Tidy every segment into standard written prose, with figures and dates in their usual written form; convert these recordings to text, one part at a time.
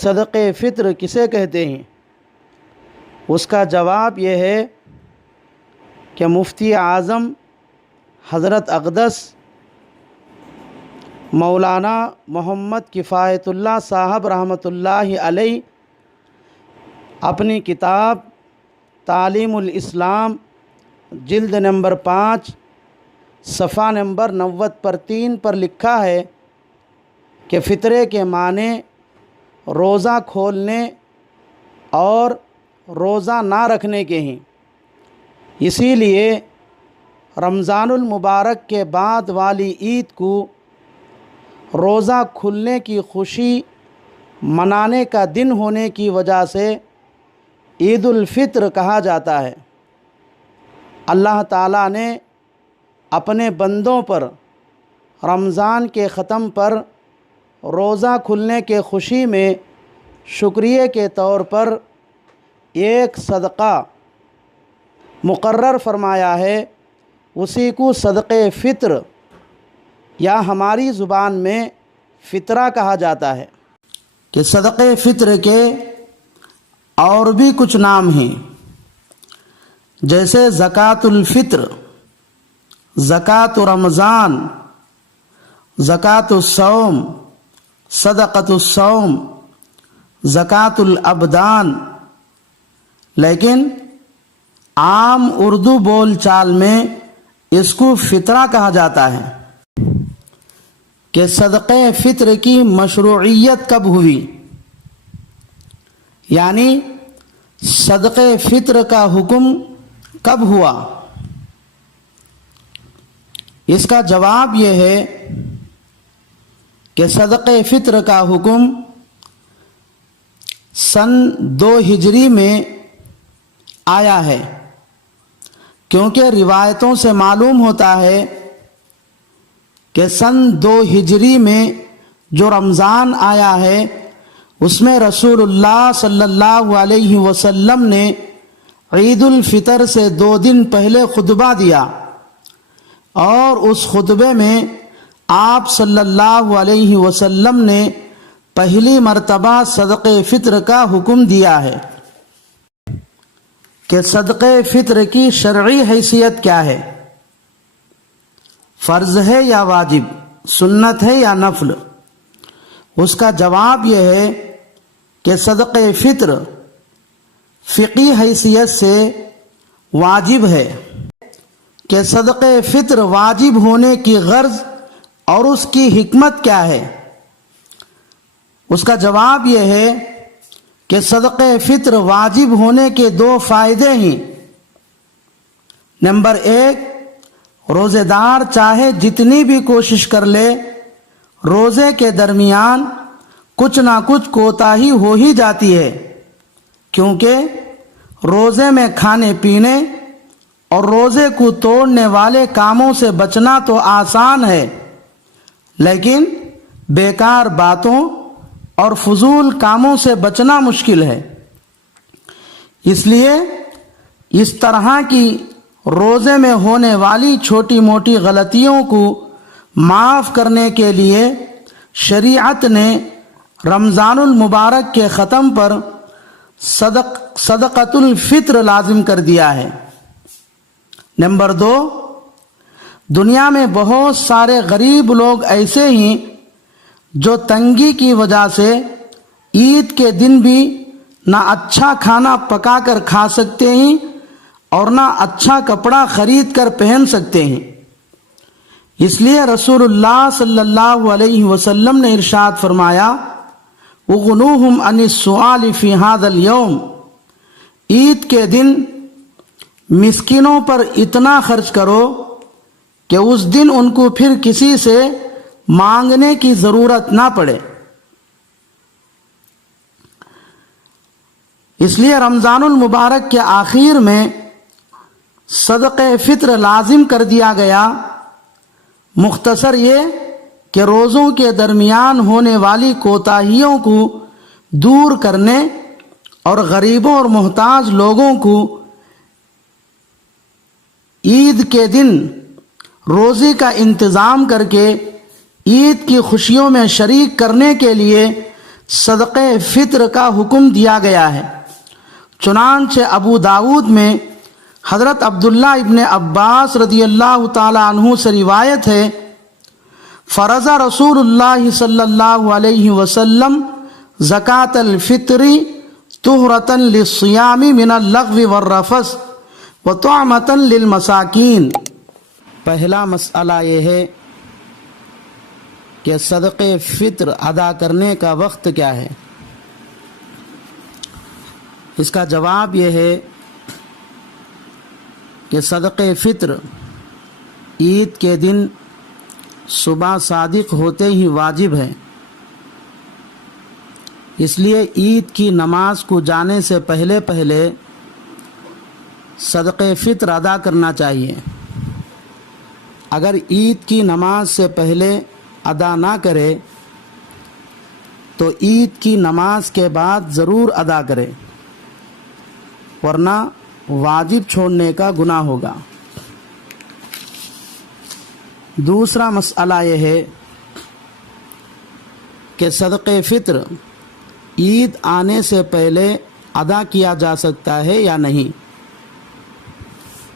صدقے فطر کسے کہتے ہیں؟ اس کا جواب یہ ہے کہ مفتی اعظم حضرت اقدس مولانا محمد کفایت اللہ صاحب رحمۃ اللہ علیہ اپنی کتاب تعلیم الاسلام جلد نمبر 5 صفحہ نمبر 90 پر لکھا ہے کہ فطرے کے معنی روزہ کھولنے اور روزہ نہ رکھنے کے ہیں۔ اسی لیے رمضان المبارک کے بعد والی عید کو روزہ کھلنے کی خوشی منانے کا دن ہونے کی وجہ سے عید الفطر کہا جاتا ہے۔ اللہ تعالیٰ نے اپنے بندوں پر رمضان کے ختم پر روزہ کھلنے کے خوشی میں شکریہ کے طور پر ایک صدقہ مقرر فرمایا ہے، اسی کو صدقے فطر یا ہماری زبان میں فطرہ کہا جاتا ہے۔ کہ صدقے فطر کے اور بھی کچھ نام ہیں، جیسے زکوٰۃ الفطر، زکوٰۃ رمضان، زکوٰۃ الصوم، صدقۃ الصوم، زکوٰۃ الابدان، لیکن عام اردو بول چال میں اس کو فطرہ کہا جاتا ہے۔ کہ صدقے فطر کی مشروعیت کب ہوئی، یعنی صدقے فطر کا حکم کب ہوا؟ اس کا جواب یہ ہے کہ صدقے فطر کا حکم سن 2 ہجری میں آیا ہے، کیونکہ روایتوں سے معلوم ہوتا ہے کہ سن 2 ہجری میں جو رمضان آیا ہے اس میں رسول اللہ صلی اللہ علیہ وسلم نے عید الفطر سے 2 دن پہلے خطبہ دیا، اور اس خطبے میں آپ صلی اللہ علیہ وسلم نے پہلی مرتبہ صدقے فطر کا حکم دیا ہے۔ کہ صدقے فطر کی شرعی حیثیت کیا ہے؟ فرض ہے یا واجب، سنت ہے یا نفل؟ اس کا جواب یہ ہے کہ صدقے فطر فقہی حیثیت سے واجب ہے۔ کہ صدقے فطر واجب ہونے کی غرض اور اس کی حکمت کیا ہے؟ اس کا جواب یہ ہے کہ صدقے فطر واجب ہونے کے 2 فائدے ہیں۔ نمبر 1، روزے دار چاہے جتنی بھی کوشش کر لے، روزے کے درمیان کچھ نہ کچھ کوتاہی ہو ہی جاتی ہے، کیونکہ روزے میں کھانے پینے اور روزے کو توڑنے والے کاموں سے بچنا تو آسان ہے، لیکن بیکار باتوں اور فضول کاموں سے بچنا مشکل ہے۔ اس لیے اس طرح کی روزے میں ہونے والی چھوٹی موٹی غلطیوں کو معاف کرنے کے لیے شریعت نے رمضان المبارک کے ختم پر صدقۃ الفطر لازم کر دیا ہے۔ نمبر 2، دنیا میں بہت سارے غریب لوگ ایسے ہیں جو تنگی کی وجہ سے عید کے دن بھی نہ اچھا کھانا پکا کر کھا سکتے ہیں اور نہ اچھا کپڑا خرید کر پہن سکتے ہیں۔ اس لیے رسول اللہ صلی اللہ علیہ وسلم نے ارشاد فرمایا، اغنوہم عن السؤال فی ھذا اليوم، عید کے دن مسکینوں پر اتنا خرچ کرو کہ اس دن ان کو پھر کسی سے مانگنے کی ضرورت نہ پڑے۔ اس لیے رمضان المبارک کے آخر میں صدقے فطر لازم کر دیا گیا۔ مختصر یہ کہ روزوں کے درمیان ہونے والی کوتاہیوں کو دور کرنے اور غریبوں اور محتاج لوگوں کو عید کے دن روزی کا انتظام کر کے عید کی خوشیوں میں شریک کرنے کے لیے صدقے فطر کا حکم دیا گیا ہے۔ چنانچہ ابو داود میں حضرت عبداللہ ابن عباس رضی اللہ تعالی عنہ سے روایت ہے، فرض رسول اللہ صلی اللہ علیہ وسلم زکوٰۃ الفطر طہرۃ للصیام من اللغو والرفث وطعمۃ للمساکین۔ پہلا مسئلہ یہ ہے کہ صدقے فطر ادا کرنے کا وقت کیا ہے؟ اس کا جواب یہ ہے کہ صدقے فطر عید کے دن صبح صادق ہوتے ہی واجب ہے، اس لیے عید کی نماز کو جانے سے پہلے صدقے فطر ادا کرنا چاہیے۔ اگر عید کی نماز سے پہلے ادا نہ کرے تو عید کی نماز کے بعد ضرور ادا کرے، ورنہ واجب چھوڑنے کا گناہ ہوگا۔ دوسرا مسئلہ یہ ہے کہ صدقے فطر عید آنے سے پہلے ادا کیا جا سکتا ہے یا نہیں؟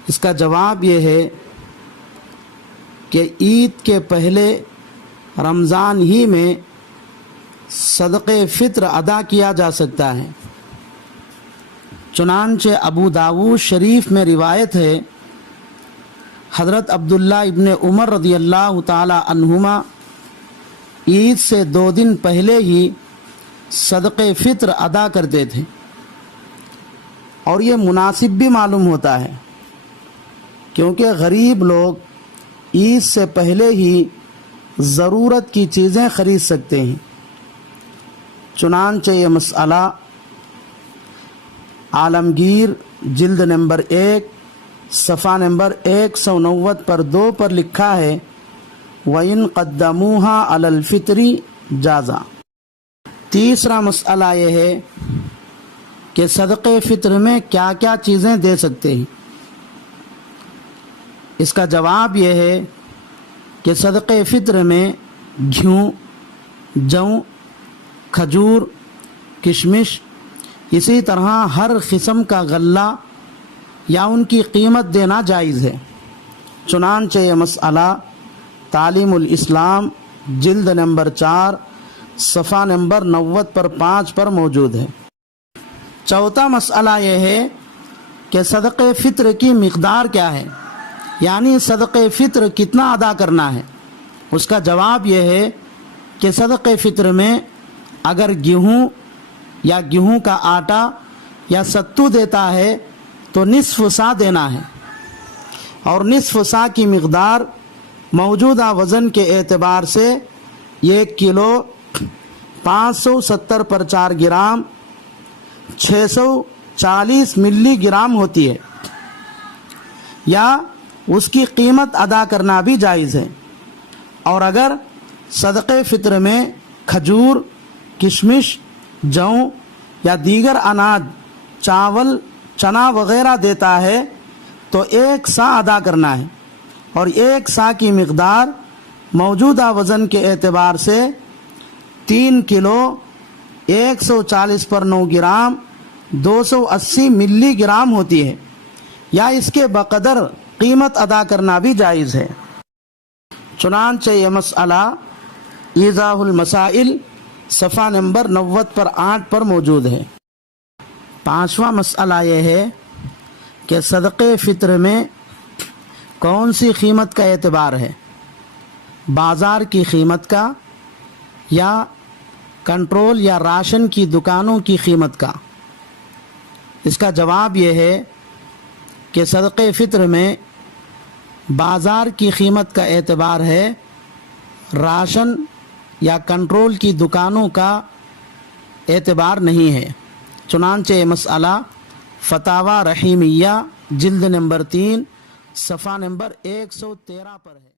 اس کا جواب یہ ہے کہ عید کے پہلے رمضان ہی میں صدقے فطر ادا کیا جا سکتا ہے۔ چنانچہ ابو داود شریف میں روایت ہے، حضرت عبداللہ ابن عمر رضی اللہ تعالی عنہما عید سے 2 دن پہلے ہی صدقے فطر ادا کرتے تھے، اور یہ مناسب بھی معلوم ہوتا ہے کیونکہ غریب لوگ عید سے پہلے ہی ضرورت کی چیزیں خرید سکتے ہیں۔ چنانچہ یہ مسئلہ عالمگیر جلد نمبر 1 صفحہ نمبر 190 پر 2 پر لکھا ہے، وَإِن قَدَّمُوهَا عَلَى الْفِطْرِ جَازَ۔ تیسرا مسئلہ یہ ہے کہ صدقے فطر میں کیا کیا چیزیں دے سکتے ہیں؟ اس کا جواب یہ ہے کہ صدقے فطر میں گھیوں، جو، کھجور، کشمش، اسی طرح ہر قسم کا غلہ یا ان کی قیمت دینا جائز ہے۔ چنانچہ یہ مسئلہ تعلیم الاسلام جلد نمبر 4 صفحہ نمبر 90 پر 5 پر موجود ہے۔ چوتھا مسئلہ یہ ہے کہ صدقے فطر کی مقدار کیا ہے، یعنی صدقے فطر کتنا ادا کرنا ہے؟ اس کا جواب یہ ہے کہ صدقے فطر میں اگر گیہوں یا گیہوں کا آٹا یا ستو دیتا ہے تو نصف سا دینا ہے، اور نصف سا کی مقدار موجودہ وزن کے اعتبار سے 1 کلو 570 پر 4 گرام 640 ملی گرام ہوتی ہے، یا اس کی قیمت ادا کرنا بھی جائز ہے۔ اور اگر صدقے فطر میں کھجور، کشمش، جو یا دیگر اناج، چاول، چنا وغیرہ دیتا ہے تو 1 سا ادا کرنا ہے، اور 1 سا کی مقدار موجودہ وزن کے اعتبار سے 3 کلو 140 پر 9 گرام 280 ملی گرام ہوتی ہے، یا اس کے بقدر قیمت ادا کرنا بھی جائز ہے۔ چنانچہ یہ مسئلہ ایضاح المسائل صفحہ نمبر 90 پر 8 پر موجود ہے۔ پانچواں مسئلہ یہ ہے کہ صدقے فطر میں کون سی قیمت کا اعتبار ہے، بازار کی قیمت کا یا کنٹرول یا راشن کی دکانوں کی قیمت کا؟ اس کا جواب یہ ہے کہ صدقے فطر میں بازار کی قیمت کا اعتبار ہے، راشن یا کنٹرول کی دکانوں کا اعتبار نہیں ہے۔ چنانچہ یہ مسئلہ فتاوی رحیمیہ جلد نمبر 3 صفحہ نمبر 113 پر ہے۔